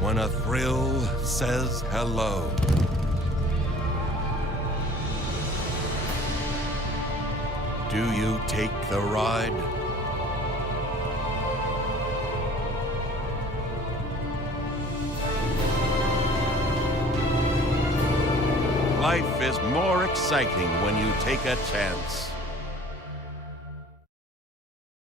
when a thrill says hello. Do you take the ride? Life is more exciting when you take a chance.